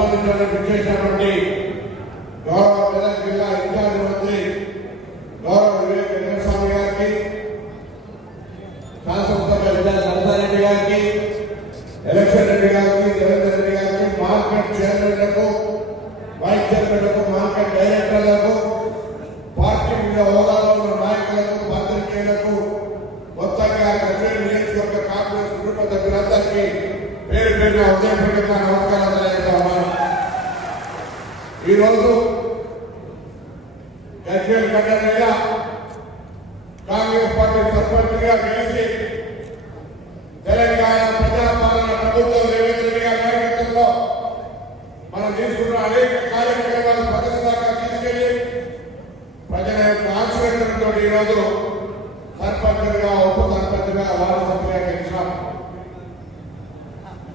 సన్మానించడానికి విచ్చేసినటువంటి గౌరవ మెదక్ జిల్లా ఇన్ఛార్జ్ మంత్రి గౌరవ వివేక్ వెంకటస్వామి గారికి, శాసనసభ నరసారెడ్డి గారికి, ఎలక్షన్ రెడ్డి గారికి, దేవేందర్ రెడ్డి గారికి, మార్కెట్ చైర్మన్లకు, వైస్ చైర్మన్లకు, మార్కెట్ డైరెక్టర్లకు, పార్టీ వివిధ హోదాలో ఉన్న నాయకులకు, పాత్రికేయులకు, మొత్తంగా నియోజకవర్గ కాంగ్రెస్ కుటుంబ సభ్యులందరికీ పేరు పేరున ఉదయపూర్వక నమస్కారాలు తెలియజేస్తా ఉన్నాను. ఈరోజు గజ్వేల్ గడ్డ మీద కాంగ్రెస్ పార్టీ సర్పంచ్గా గెలిచి తెలంగాణ ప్రజాపాలన ప్రభుత్వం రేవంత్ రెడ్డి గారి నాయకత్వంలో మనం తీసుకున్న అనేక కార్యక్రమాలు ప్రజల దాకా తీసుకెళ్లి ప్రజల యొక్క ఆశీర్వచనంతో ఈరోజు సర్పంచ్గా, ఉప సర్పంచ్గా, వార్డు సభ్యులుగా గెలిచాం.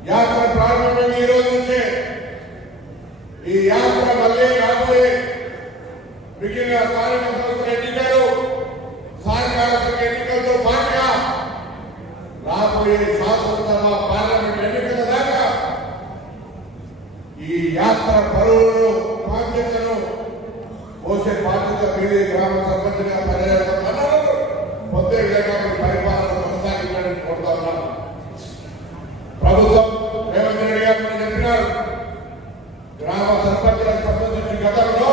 యాత్ర ప్రారంభమైన ఈ రోజు నుంచే ఈ యాత్ర మళ్ళీ రాబోయే మిగిలిన స్థానిక సంస్థల ఎన్నికలు, సహకార సంఘ ఎన్నికలతో పాటుగా రాబోయే శాసనసభ, పార్లమెంట్ ఎన్నికల దాకా ఈ యాత్ర బరువును, బాధ్యతను మోసే బాధ్యత మీదే గ్రామ సర్పంచ్గా పర్యవేక్షణ పొందే విధంగా పరిపాలన కొనసాగించాలని కోరుతా ఉన్నాను. ప్రభుత్వం రేవంత్ రెడ్డి గారు చెప్పినారు, గ్రామ సర్పంచులకు సంబంధించిన గతంలో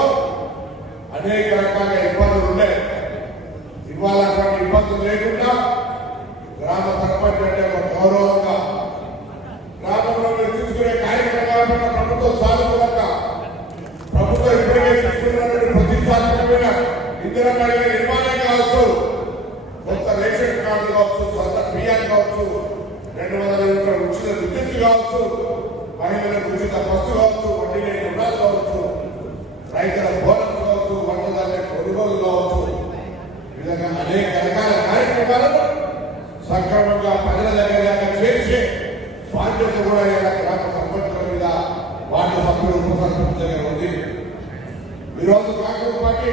అనేక రకాల ఇబ్బందులు ఉన్నాయి. ఇవాళ అటువంటి ఇబ్బందులు లేకుండా గ్రామ సర్పంచ్ అంటే ఒక గౌరవంగా, గ్రామంలో మీరు తీసుకునే కార్యక్రమాల ప్రభుత్వం సానుకూలంగా, ప్రభుత్వం ఇప్పటికే తీసుకున్నటువంటి ప్రతిష్టాత్మకమైన ఇందిరా మహిళ నిర్మాణం కావచ్చు, కొత్త రేషన్ కార్డు కావచ్చు, సొంత బియ్యం కావచ్చు, 200 యూనిట్ల ఉచిత విద్యుత్ కావచ్చు, మహిళలకు ఉచిత బస్సు కావచ్చు, వడ్డీ లేని రుణాలు కావచ్చు, రైతుల బోనస్ కావచ్చు, వంటదారుల కొనుగోలు కావచ్చు, ఈ విధంగా అనేక రకాల కార్యక్రమాలను సక్రమంగా ప్రజల దగ్గర చేర్చే బాధ్యత కూడా గ్రామ సర్పంచుల మీద, వార్డు సభ్యులు, ఉప సర్పంచ్ దగ్గర ఉంది. ఈరోజు కాంగ్రెస్ పార్టీ